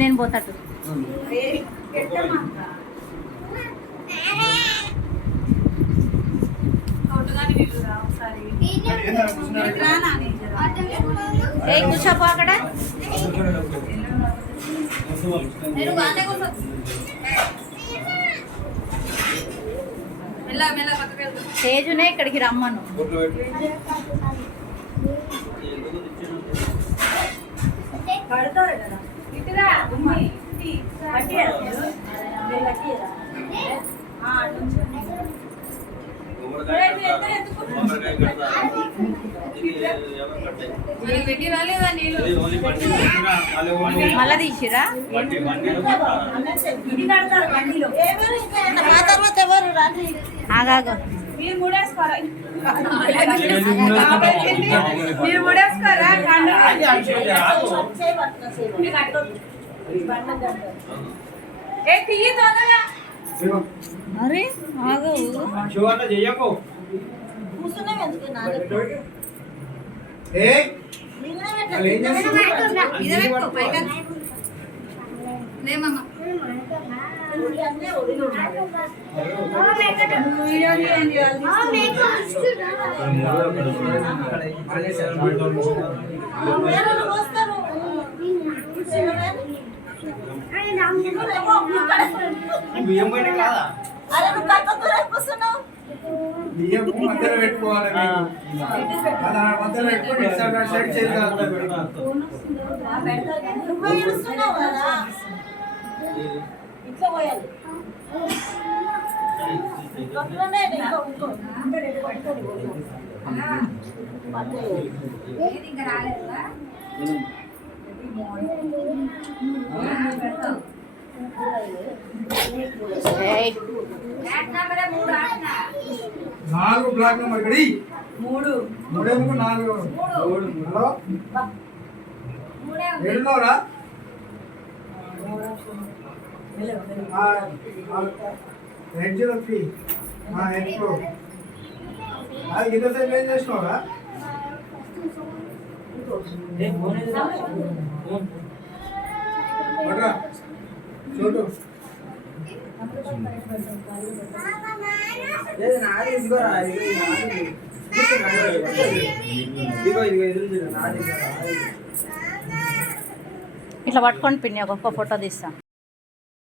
నేను పోతాడు కూర్చోపో అక్కడ తేజునే ఇక్కడికి రమ్మను. మళ్ళా తీసిరా ఆగాగు అరే ఆగవు మధ్యలో పెట్టుకోవాలి మధ్యలో పెట్టుకుని సైడ్ చేయాలి. ఇట్లా పోయాలి నాలుగు బ్లాక్ నెంబర్ గడి మూడేందుకు నాలుగు ఏడులోరా హెడ్ ఫీ మా హెడ్ ప్రో అది ఇంతసేపు ఏం చేసినావురా? చూడు ఇట్లా పట్టుకొని పిన్ని ఒక ఫోటో తీస్తా.